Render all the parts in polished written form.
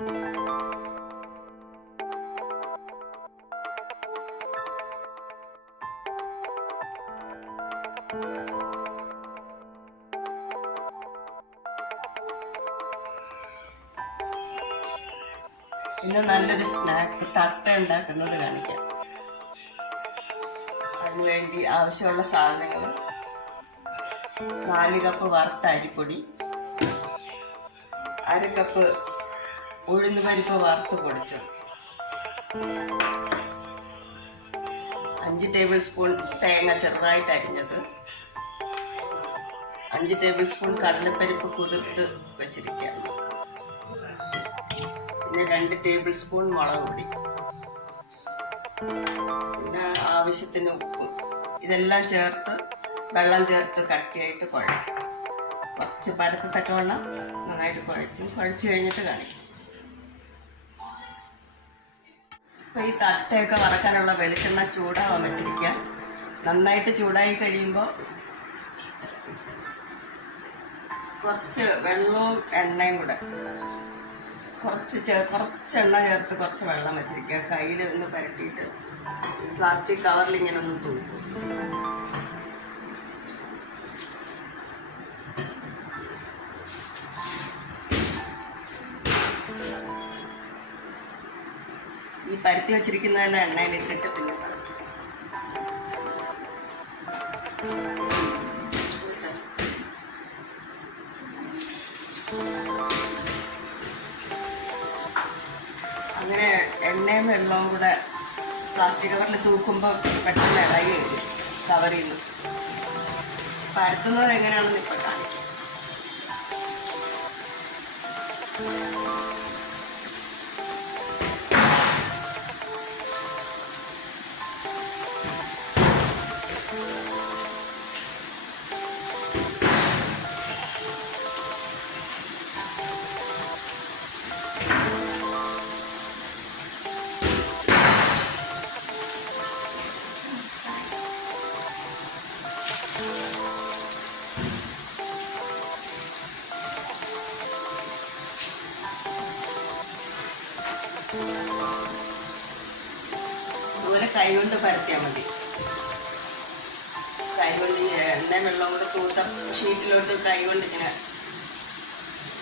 ഇന്ന് നല്ലൊരു സ്നാക്ക് തട്ട ഉണ്ടാക്കുന്നത് കാണിക്കാം. അതിനുവേണ്ടി ആവശ്യമുള്ള സാധനങ്ങൾ: 4 കപ്പ് വറുത്ത അരിപ്പൊടി, 1/2 കപ്പ് ഉഴുന്നുപരിപ്പ് വറുത്ത് പൊടിച്ചത്, 5 ടേബിൾ സ്പൂൺ തേങ്ങ ചെറുതായിട്ട് അരിഞ്ഞത്, 5 ടേബിൾ സ്പൂൺ കടലപ്പരിപ്പ് കുതിർത്ത് വെച്ചിരിക്കുക, പിന്നെ 2 ടേബിൾ സ്പൂൺ മുളക് പൊടി, പിന്നെ ആവശ്യത്തിന് ഉപ്പ്. ഇതെല്ലാം ചേർത്ത് വെള്ളം ചേർത്ത് കട്ടിയായിട്ട് കുഴക്കും. കുറച്ച് പരത്തത്തക്കവണ്ണം നന്നായിട്ട് കുഴക്കും. കുഴച്ച് കഴിഞ്ഞിട്ട് കാണിക്കും. അപ്പോൾ ഈ തട്ടയൊക്കെ വറക്കാനുള്ള വെളിച്ചെണ്ണ ചൂടാവാൻ വെച്ചിരിക്കുക. നന്നായിട്ട് ചൂടായി കഴിയുമ്പോൾ കുറച്ച് വെള്ളവും എണ്ണയും കൂടെ കുറച്ച് എണ്ണ ചേർത്ത് കുറച്ച് വെള്ളം വെച്ചിരിക്കുക. കയ്യിൽ ഒന്ന് പരട്ടിയിട്ട് പ്ലാസ്റ്റിക് കവറിൽ ഇങ്ങനെ ഒന്ന് തൂക്കും. ഈ പരത്തി വെച്ചിരിക്കുന്നതെല്ലാം എണ്ണയിലിട്ടിട്ട് പിന്നെ അങ്ങനെ എണ്ണയും വെള്ളവും കൂടെ പ്ലാസ്റ്റിക് കവറിൽ തൂക്കുമ്പോൾ പെട്ടെന്ന് ഇളകി വരും കവറിൽ നിന്ന്. പരത്തുന്നത് എങ്ങനെയാണെന്ന് ഇപ്പം കാണിക്കും. അതുപോലെ കൈകൊണ്ട് പരത്തിയാൽ മതി. കൈകൊണ്ട് എണ്ണയും വെള്ളം കൂടെ തൂത്ത ഷീറ്റിലോട്ട് കൈകൊണ്ട് ഇങ്ങനെ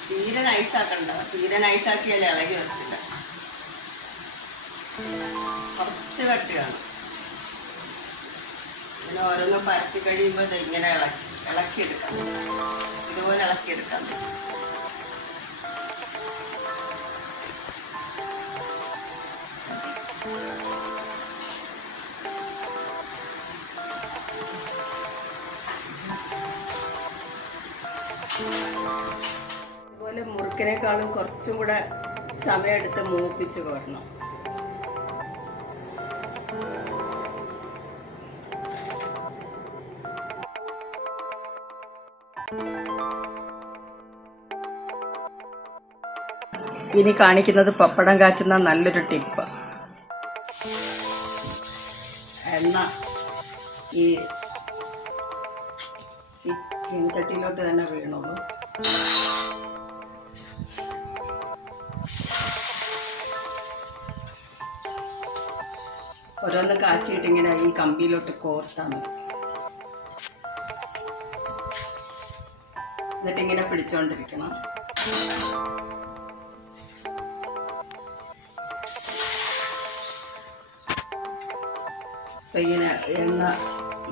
തീരെ നൈസാക്കണ്ട. തീരെ നൈസാക്കിയാലേ ഇളകി വരത്തില്ല. കുറച്ച് കട്ടി കാണും. ഇങ്ങനെ ഓരോന്നും പരത്തി കഴിയുമ്പോൾ ഇങ്ങനെ ഇളക്കിയെടുക്കാം. ഇതുപോലെ ഇളക്കിയെടുക്കാൻ പറ്റും. അതുപോലെ മുറുക്കിനേക്കാളും കുറച്ചും കൂടെ സമയമെടുത്ത് മൂപ്പിച്ച് കോരണം. ഇനി കാണിക്കുന്നത് പപ്പടം കാച്ചുന്ന നല്ലൊരു ടിപ്പ്. എണ്ണ ഈ ചീനിച്ചട്ടിയിലോട്ട് തന്നെ വീണോളൂ. ഓരോന്ന് കാച്ചിട്ട് ഇങ്ങനെ ഈ കമ്പിയിലോട്ട് കോർത്താൽ മതി. എന്നിട്ടിങ്ങനെ പിടിച്ചോണ്ടിരിക്കണം. അപ്പം ഇങ്ങനെ എണ്ണ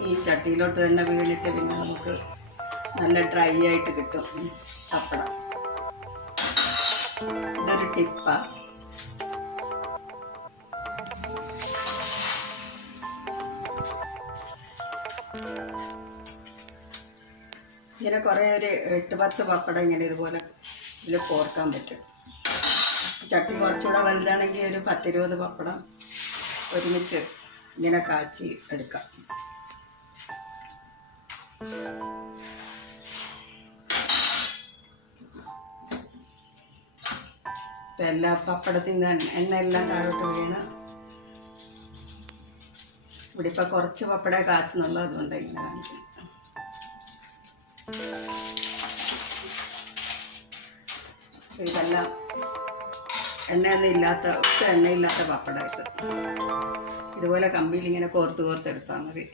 ഈ ചട്ടിയിലോട്ട് തന്നെ വീണിട്ട് പിന്നെ നമുക്ക് നല്ല ഡ്രൈ ആയിട്ട് കിട്ടും പപ്പടം. ഇതൊരു ടിപ്പാണ്. ഇങ്ങനെ കുറേ ഒരു 8-10 പപ്പടം ഇങ്ങനെ ഇതുപോലെ ഇതിൽ കോർക്കാൻ പറ്റും. ചട്ടി കുറച്ചുകൂടെ വലുതാണെങ്കിൽ ഒരു 10-20 പപ്പടം ഒരുമിച്ച് ഇങ്ങനെ കാച്ചി എടുക്കാം. ഇപ്പം എല്ലാ പപ്പടത്തിൽ നിന്ന് എണ്ണയെല്ലാം താഴോട്ട് വീണ് ഇവിടെ ഇപ്പം കുറച്ച് പപ്പടം കാച്ചുന്നുള്ളൂ. അതുകൊണ്ട് ഇങ്ങനെ കാണിക്കും. ഇതെല്ലാം എണ്ണയൊന്നും ഇല്ലാത്ത ഒട്ടും എണ്ണയില്ലാത്ത പപ്പടം ഇത്. ഇതുപോലെ കമ്പിയിൽ ഇങ്ങനെ കോർത്തെടുത്താൽ മതി.